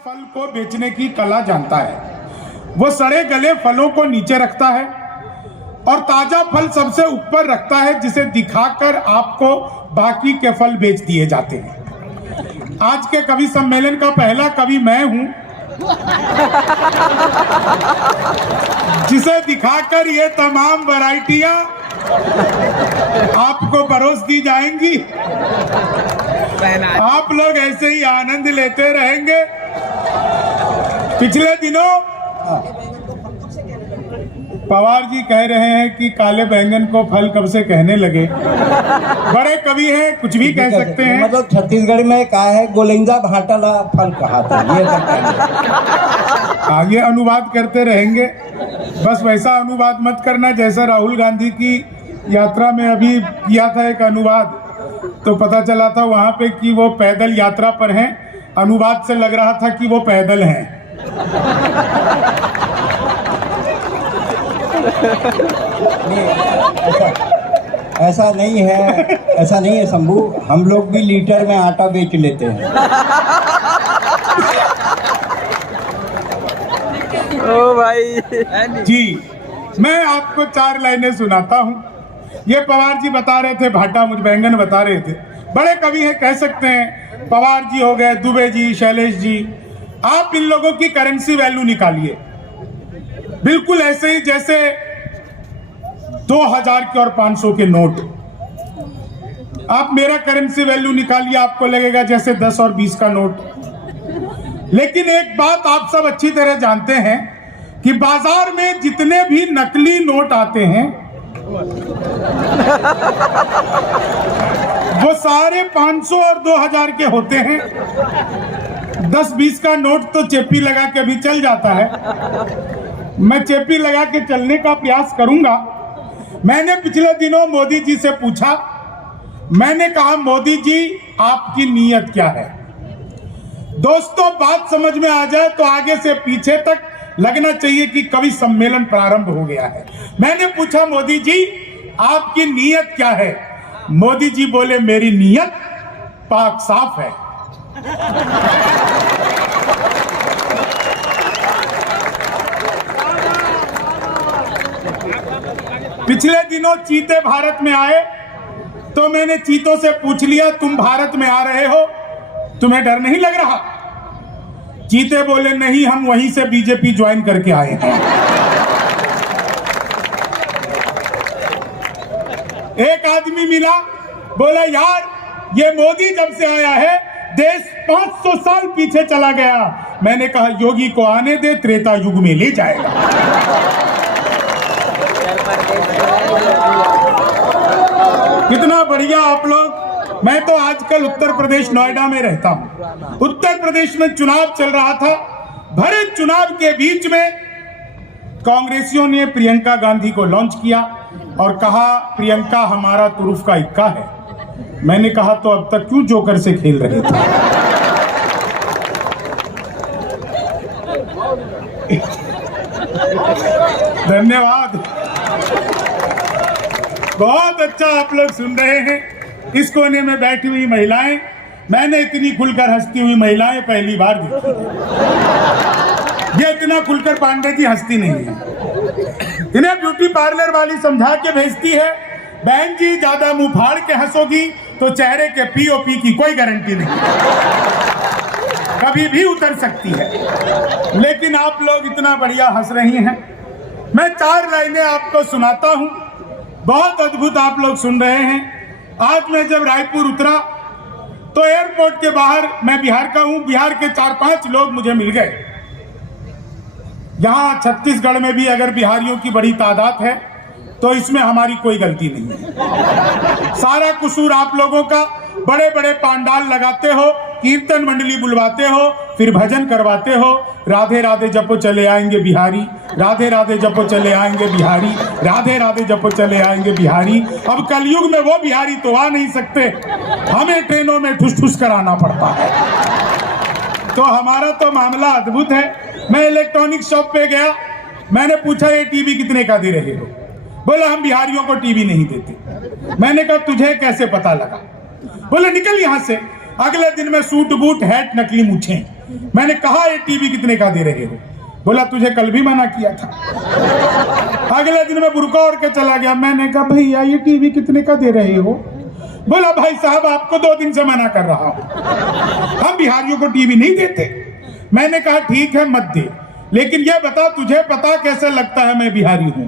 फल को बेचने की कला जानता है। वो सड़े गले फलों को नीचे रखता है और ताजा फल सबसे ऊपर रखता है, जिसे दिखाकर आपको बाकी के फल बेच दिए जाते हैं। आज के कवि सम्मेलन का पहला कवि मैं हूं, जिसे दिखाकर ये तमाम वैरायटियां आपको परोस दी जाएंगी। आप लोग ऐसे ही आनंद लेते रहेंगे। पिछले दिनों पवार जी कह रहे हैं कि काले बैंगन को फल कब से कहने लगे। बड़े कवि हैं, कुछ भी कह सकते हैं। मतलब छत्तीसगढ़ में कहा है गोलिंदा भाटाला फल कहा था, ये आगे अनुवाद करते रहेंगे। बस वैसा अनुवाद मत करना जैसा राहुल गांधी की यात्रा में अभी किया था एक अनुवाद, तो पता चला था वहां पे कि वो पैदल यात्रा पर हैं। अनुवाद से लग रहा था कि वो पैदल हैं। ऐसा नहीं है शंभू, हम लोग भी लीटर में आटा बेच लेते हैं। ओ भाई जी, मैं आपको 4 लाइनें सुनाता हूँ। ये पवार जी बता रहे थे, भाटा मुझ बैंगन बता रहे थे। बड़े कवि हैं, कह सकते हैं। पवार जी हो गए, दुबे जी, शैलेश जी। आप इन लोगों की करेंसी वैल्यू निकालिए, बिल्कुल ऐसे ही जैसे 2000 के और 500 के नोट। आप मेरा करेंसी वैल्यू निकालिए, आपको लगेगा जैसे 10 और 20 का नोट। लेकिन एक बात आप सब अच्छी तरह जानते हैं कि बाजार में जितने भी नकली नोट आते हैं वो सारे 500 और 2000 के होते हैं। 10-20 का नोट तो चेपी लगा के भी चल जाता है। मैं चेपी लगा के चलने का प्रयास करूंगा। मैंने पिछले दिनों मोदी जी से पूछा, मैंने कहा मोदी जी आपकी नीयत क्या है। दोस्तों, बात समझ में आ जाए तो आगे से पीछे तक लगना चाहिए कि कवि सम्मेलन प्रारंभ हो गया है। मैंने पूछा मोदी जी आपकी नीयत क्या है। मोदी जी बोले मेरी नीयत पाक साफ है। पिछले दिनों चीते भारत में आए तो मैंने चीतों से पूछ लिया, तुम भारत में आ रहे हो, तुम्हें डर नहीं लग रहा? चीते बोले नहीं, हम वहीं से बीजेपी ज्वाइन करके आए हैं। एक आदमी मिला, बोला यार ये मोदी जब से आया है देश 500 साल पीछे चला गया। मैंने कहा योगी को आने दे, त्रेता युग में ले जाएगा। कितना बढ़िया आप लोग। मैं तो आजकल उत्तर प्रदेश नोएडा में रहता हूं। उत्तर प्रदेश में चुनाव चल रहा था। भरे चुनाव के बीच में कांग्रेसियों ने प्रियंका गांधी को लॉन्च किया और कहा प्रियंका हमारा तुरुफ का इक्का है। मैंने कहा तो अब तक क्यों जोकर से खेल रहे थे? धन्यवाद, बहुत अच्छा आप लोग सुन रहे हैं। इस कोने में बैठी हुई महिलाएं, मैंने इतनी खुलकर हंसती हुई महिलाएं पहली बार देखी। ये इतना खुलकर पांडे जी हंसती नहीं है। इन्हें ब्यूटी पार्लर वाली समझा के भेजती है, बहन जी ज्यादा मुंह फाड़ के हंसोगी तो चेहरे के पीओपी की कोई गारंटी नहीं, कभी भी उतर सकती है। लेकिन आप लोग इतना बढ़िया हंस रही हैं। मैं 4 लाइनें आपको सुनाता हूं, बहुत अद्भुत आप लोग सुन रहे हैं। आज मैं जब रायपुर उतरा तो एयरपोर्ट के बाहर, मैं बिहार का हूं, बिहार के 4-5 लोग मुझे मिल गए। यहां छत्तीसगढ़ में भी अगर बिहारियों की बड़ी तादाद है तो इसमें हमारी कोई गलती नहीं है। सारा कसूर आप लोगों का। बड़े बड़े पांडाल लगाते हो, कीर्तन मंडली बुलवाते हो, फिर भजन करवाते हो, राधे राधे जपो चले आएंगे बिहारी, राधे राधे जपो चले आएंगे बिहारी, राधे राधे जपो चले आएंगे बिहारी। अब कलयुग में वो बिहारी तो आ नहीं सकते, हमें ट्रेनों में ठुस ठुस कराना पड़ता है। तो हमारा तो मामला अद्भुत है। मैं इलेक्ट्रॉनिक शॉप पे गया, मैंने पूछा ये टीवी कितने का दे रहे हो? बोला हम बिहारियों को टीवी नहीं देते। मैंने कहा तुझे कैसे पता लगा? बोले निकल यहां से। अगले दिन में सूट बूट हैट नकली मूछें। मैंने कहा ये टीवी कितने का दे रहे हो? बोला तुझे कल भी मना किया था। अगले दिन मैं बुर्का ओढ़ के चला गया। मैंने कहा भैया ये टीवी कितने का दे रहे हो? बोला भाई साहब आपको 2 दिन से मना कर रहा हूं, हम बिहारियों को टीवी नहीं देते। मैंने कहा ठीक है मत दे, लेकिन ये बता तुझे पता कैसे लगता है मैं बिहारी हूं?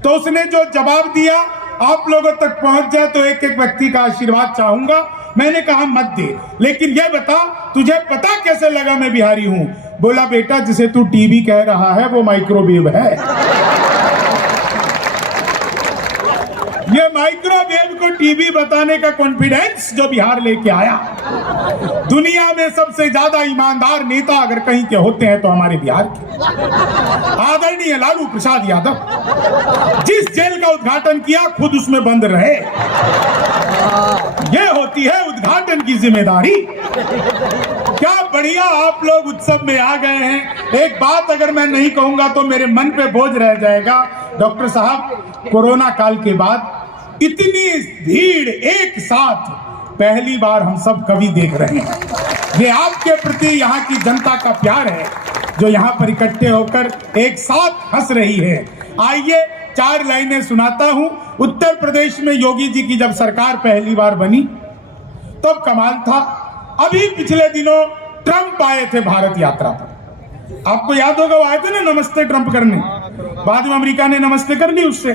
तो उसने जो जवाब दिया आप लोगों तक पहुंच जाए तो एक एक व्यक्ति का आशीर्वाद चाहूंगा। मैंने कहा मत दे, लेकिन ये बता तुझे पता कैसे लगा मैं बिहारी हूं? बोला बेटा जिसे तू टीवी कह रहा है वो माइक्रोवेव है। ये माइक्रोवेव को टीवी बताने का कॉन्फिडेंस जो बिहार लेके आया। दुनिया में सबसे ज्यादा ईमानदार नेता अगर कहीं के होते हैं तो हमारे बिहार के आदरणीय लालू प्रसाद यादव। जिस जेल का उद्घाटन किया खुद उसमें बंद रहे। ये होती है उद्घाटन की जिम्मेदारी। क्या बढ़िया आप लोग उत्सव में आ गए हैं। एक बात अगर मैं नहीं कहूंगा तो मेरे मन पे बोझ रह जाएगा। डॉक्टर साहब कोरोना काल के बाद इतनी भीड़ एक साथ पहली बार हम सब कवि देख रहे हैं। ये आपके प्रति यहाँ की जनता का प्यार है जो यहाँ पर इकट्ठे होकर एक साथ हंस रही है। आइए 4 लाइनें सुनाता हूं। उत्तर प्रदेश में योगी जी की जब सरकार पहली बार बनी तब कमाल था। अभी पिछले दिनों ट्रंप आए थे भारत यात्रा पर। आपको याद होगा वो आए थे ना नमस्ते ट्रंप करने, बाद में अमेरिका ने नमस्ते कर ली उससे।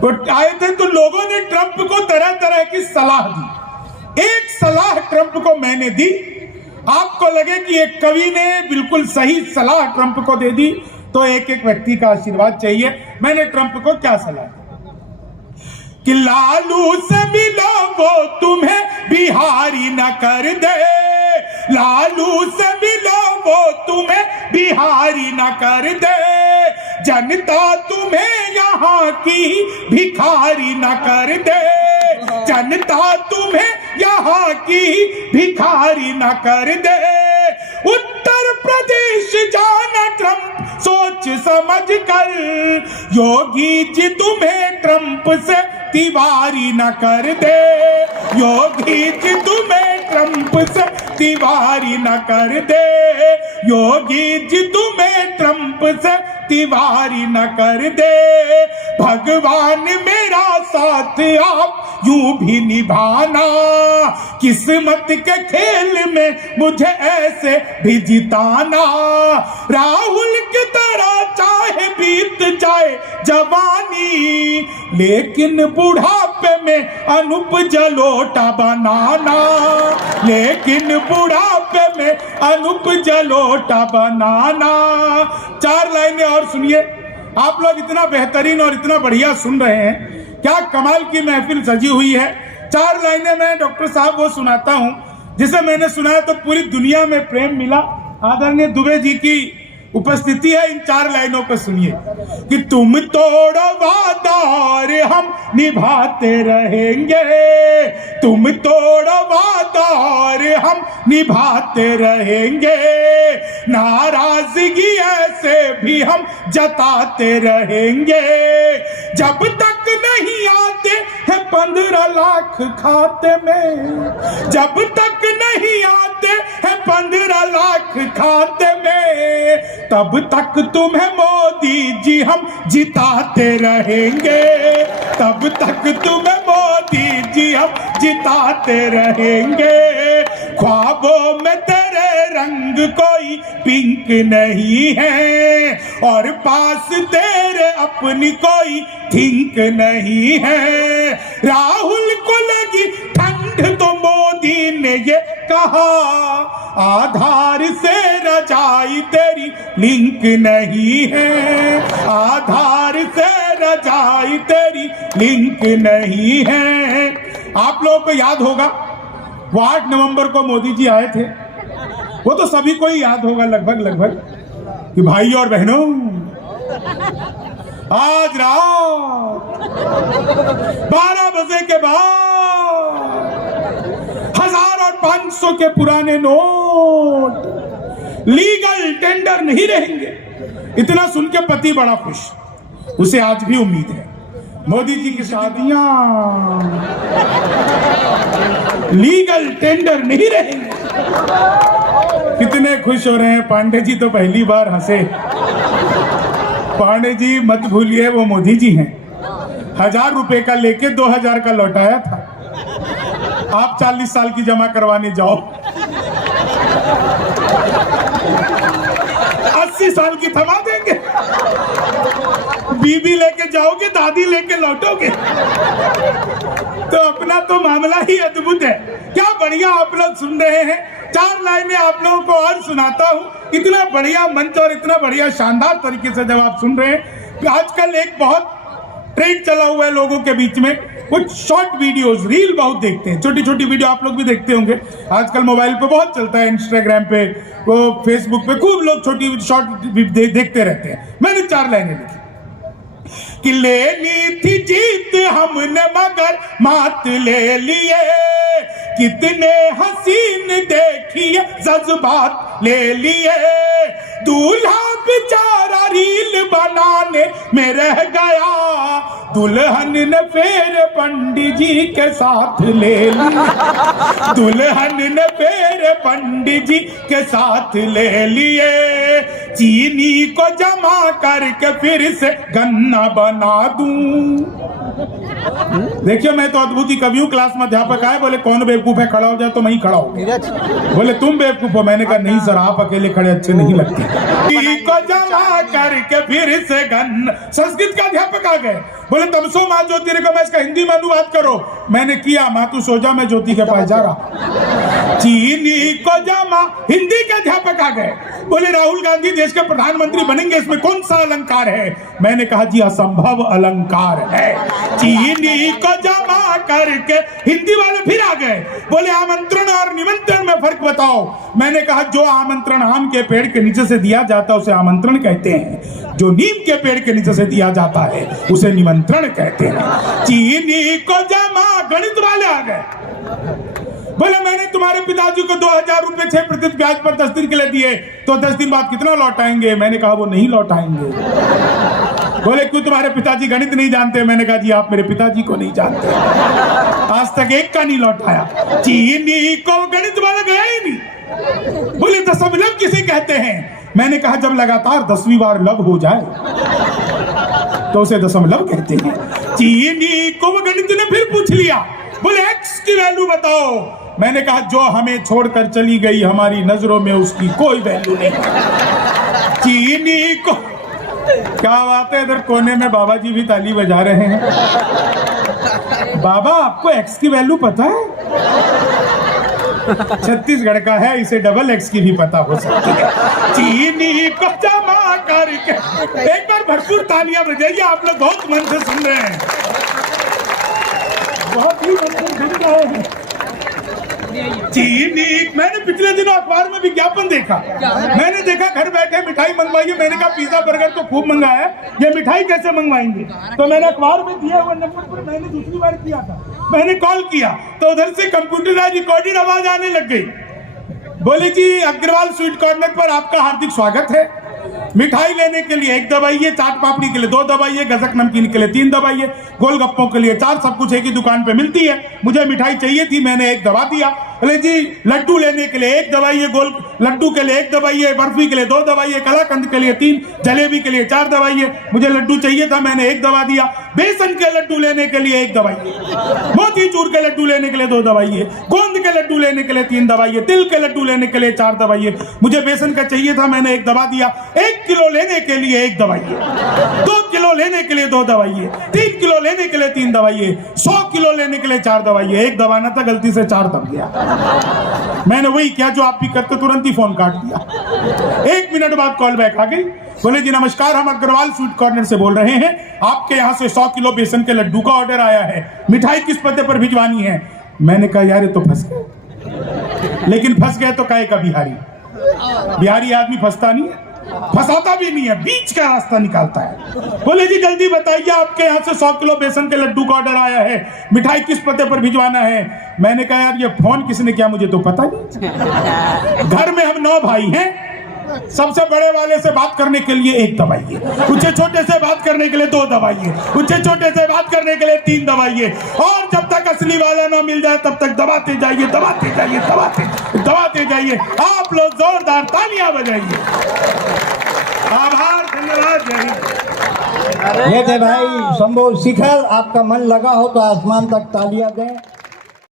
वो आए थे तो लोगों ने ट्रंप को तरह तरह की सलाह दी। एक सलाह ट्रंप को मैंने दी। आपको लगे कि एक कवि ने बिल्कुल सही सलाह ट्रंप को दे दी तो एक एक व्यक्ति का आशीर्वाद चाहिए। मैंने ट्रंप को क्या सलाह दी कि लालू से मिलो वो तुम्हें बिहारी न कर दे। लालू से मिलो वो तुम्हें बिहारी न कर दे। जनता तुम्हें यहाँ की भिखारी न कर दे। जनता तुम्हें यहाँ की भिखारी न कर दे। उत्तर प्रदेश जाना ट्रंप सोच समझ कर। योगी जी तुम्हें ट्रंप से तिवारी न कर दे। योगी जी तुम्हें ट्रंप से तिवारी न कर दे। योगी जी तुम्हें ट्रंप से तिवारी न कर दे। भगवान मेरा साथ आप यूं भी निभाना। किस्मत के खेल में मुझे ऐसे भी जिताना। राहुल की तरह चाहे बीत जाए जवानी, लेकिन बुढ़ापे में अनूप जलोटा बनाना। लेकिन बुढ़ापे में अनूप जलोटा बनाना। 4 लाइनें और सुनिए। आप लोग इतना बेहतरीन और इतना बढ़िया सुन रहे हैं, क्या कमाल की महफिल सजी हुई है। 4 लाइनें मैं डॉक्टर साहब वो सुनाता हूं जिसे मैंने सुनाया तो पूरी दुनिया में प्रेम मिला। आदरणीय दुबे जी की उपस्थिति है। इन 4 लाइनों को सुनिए कि तुम तोड़ो वादा और हम निभाते रहेंगे। तुम तोड़ो वादा और हम निभाते रहेंगे। नाराजगी ऐसे भी हम जताते रहेंगे। जब तक नहीं आते हैं 15 लाख खाते में। जब तक नहीं आते हैं 15 लाख खाते में, तब तक तुम्हें मोदी जी हम जिताते रहेंगे। तब तक तुम्हें मोदी जी हम जिताते रहेंगे। ख्वाबों में तेरे रंग कोई पिंक नहीं है और पास तेरे अपनी कोई थिंक नहीं है। राहुल को लगी ठंड तो मोदी ने ये कहा, आधार से रजाई तेरी लिंक नहीं है। आधार से रजाई तेरी लिंक नहीं है। आप लोगों को याद होगा वो 8 नवंबर को मोदी जी आए थे। वो तो सभी को ही याद होगा लगभग कि भाई और बहनों आज रात 12 बजे के बाद 1000 और 500 के पुराने नोट लीगल टेंडर नहीं रहेंगे। इतना सुन के पति बड़ा खुश। उसे आज भी उम्मीद है मोदी जी की शादियां लीगल टेंडर नहीं रहेंगे। कितने खुश हो रहे हैं। पांडे जी तो पहली बार हंसे। पांडे जी मत भूलिए वो मोदी जी हैं। 1000 रुपए का लेके 2000 का लौटाया था। आप 40 साल की जमा करवाने जाओ, 80 साल की थमा देंगे। बीबी लेके जाओगे, दादी लेके लौटोगे। तो अपना तो मामला ही अद्भुत है। क्या बढ़िया आप लोग सुन रहे हैं। 4 लाइनें आप लोगों को और सुनाता हूं। इतना बढ़िया मंच और इतना बढ़िया शानदार तरीके से जब आप सुन रहे हैं। आजकल एक बहुत ट्रेंड चला हुआ है लोगों के बीच में, कुछ शॉर्ट वीडियोस, रील बहुत देखते हैं। छोटी छोटी वीडियो आप लोग भी देखते होंगे। आजकल मोबाइल पे बहुत चलता है, इंस्टाग्राम पे, वो फेसबुक पे खूब लोग छोटी शॉर्ट देखते रहते हैं। मैंने 4 लाइनें लिखी कि ले ली थी जीत हमने मगर मात ले लिए, कितने हसीन देखिए जज्बात ले लिए, दूल्हा बेचारा रील बनाने में रह गया, दुल्हन ने फिर पंडित जी के साथ ले लिया, दुल्हन ने फिर पंडित जी के साथ ले लिए, चीनी को जमा करके फिर से गन्ना बना दूं। देखिए मैं तो अद्भुत ही कवि हूं। क्लास में अध्यापक आए, बोले कौन बेवकूफ है, खड़ा हो जाए। तो मैं ही खड़ा हो गया। बोले तुम बेवकूफ हो। मैंने कहा नहीं सर, आप अकेले खड़े अच्छे नहीं लगते। को जमा करके फिर से गन्ना। संस्कृत का अध्यापक आ गए, बोले तमसो माँ ज्योतिर्गमय, इसका हिंदी में अनुवाद करो। मैंने किया, माँ तू सो जा, मैं ज्योति के पास जा रहा। चीनी को जमा। हिंदी के अध्यापक आ गए, बोले राहुल गांधी देश के प्रधानमंत्री बनेंगे, इसमें कौन सा अलंकार है। मैंने कहा जी असंभव अलंकार है। चीनी को जमा करके। हिंदी वाले फिर आ गए, बोले आमंत्रण और निमंत्रण में फर्क बताओ। मैंने कहा जो आमंत्रण आम के पेड़ के नीचे से दिया जाता है उसे आमंत्रण कहते हैं, जो नीम के पेड़ के नीचे से दिया जाता है उसे निमंत्रण कहते हैं। चीनी को जमा। गणित वाले आ गए, बोले मैंने तुम्हारे पिताजी को 2000 रुपए 6% ब्याज पर 10 दिन के लिए दिए, तो 10 दिन बाद कितना लौटाएंगे। मैंने कहा वो नहीं लौटाएंगे। बोले क्यों, तुम्हारे पिताजी गणित नहीं जानते। मैंने कहा जी आप मेरे पिताजी को नहीं जानते, आज तक एक का नहीं लौटाया। चीनी को गणित वाला गया ही नहीं। बोले दशमलव किसे कहते हैं। मैंने कहा जब लगातार 10वीं बार लव हो जाए तो उसे दशमलव कहते हैं। चीनी को गणित ने फिर पूछ लिया, बोले एक्स की वैल्यू बताओ। मैंने कहा जो हमें छोड़कर चली गई हमारी नजरों में उसकी कोई वैल्यू नहीं। चीनी को। क्या बात है, इधर कोने में बाबा जी भी ताली बजा रहे हैं। बाबा आपको एक्स की वैल्यू पता है। छत्तीसगढ़ का है, इसे डबल एक्स की भी पता हो सकती है। चीनी को जमा करके। एक बार भरपूर तालियां बजाइए, आप लोग बहुत मन से सुन रहे हैं, बहुत ही मन से सुन रहे हैं। चीनी। मैंने पिछले दिनों अखबार में विज्ञापन देखा। मैंने देखा घर बैठे मिठाई मंगवाइए। मैंने कहा पिज्जा बर्गर तो खूब मंगाया, ये मिठाई कैसे मंगवाएंगे। तो मैंने अखबार में दिया हुआ नंबर पर मैंने दूसरी बार किया था, मैंने कॉल किया तो उधर से कंप्यूटराइज्ड रिकॉर्डेड आवाज आने लग गई। बोले जी अग्रवाल स्वीट कॉर्नर पर आपका हार्दिक स्वागत है। मिठाई लेने के लिए 1 दबाइए, चाट पापड़ी के लिए 2 दबाइए, गजक नमकीन के लिए 3 दबाइए, गोलगप्पों के लिए 4, सब कुछ एक ही दुकान पे मिलती है। मुझे मिठाई चाहिए थी, मैंने 1 दबा दिया। बोले जी लड्डू लेने के लिए 1 दबाइए, गोल लड्डू के लिए 1 दबाइए, बर्फी के लिए 2 दबाइए, कलाकंद के लिए 3, जलेबी के लिए 4 दबाइए। मुझे लड्डू चाहिए था, मैंने 1 दबा दिया। बेसन के लड्डू लेने के लिए 1 दबाइए, मोतीचूर के लड्डू लेने के लिए 2 दबाइए, गोंद के लड्डू लेने के लिए 3 दबाइए, तिल के लड्डू लेने के लिए 4 दबाइए। मुझे बेसन का चाहिए था, मैंने 1 दबा दिया। 1 किलो लेने के लिए 1 दबाइए, 2 किलो लेने के लिए 2 दबाइए, 3 किलो लेने के लिए 3 दबाइए, 100 किलो लेने के लिए 4 दबाइए। 1 दबाना था, गलती से 4 दब गया। मैंने वही किया जो आप भी करते, तुरंत ही फोन काट दिया। 1 मिनट बाद कॉल बैक आ गई। बोले जी नमस्कार, हम अग्रवाल स्वीट कॉर्नर से बोल रहे हैं, आपके यहाँ से 100 किलो बेसन के लड्डू का ऑर्डर आया है, मिठाई किस पते पर भिजवानी है। मैंने कहा यार ये तो फंस गए, लेकिन फंस गए तो काहे का बिहारी। बिहारी आदमी फंसता नहीं है, फंसाता भी नहीं है, बीच का रास्ता निकालता है। बोले जी जल्दी बताइए, आपके यहाँ से 100 किलो बेसन के लड्डू का ऑर्डर आया है, मिठाई किस पते पर भिजवाना है। मैंने कहा यार ये फोन किसने किया, मुझे तो पता नहीं। घर में हम 9 भाई हैं, सबसे बड़े वाले से बात करने के लिए 1 दबाइए, ऊंचे छोटे से बात करने के लिए 2 दबाइए, ऊंचे छोटे से बात करने के लिए 3 दबाइए, और जब तक असली वाला ना मिल जाए तब तक दबाते जाइए, दबाते जाइए, दबाते जाइए। आप लोग जोरदार तालियां बजाइए। आभार, धन्यवाद, जय हिंद। ये थे भाई शंभू शिखर, आपका मन लगा हो तो आसमान तक तालियां दें।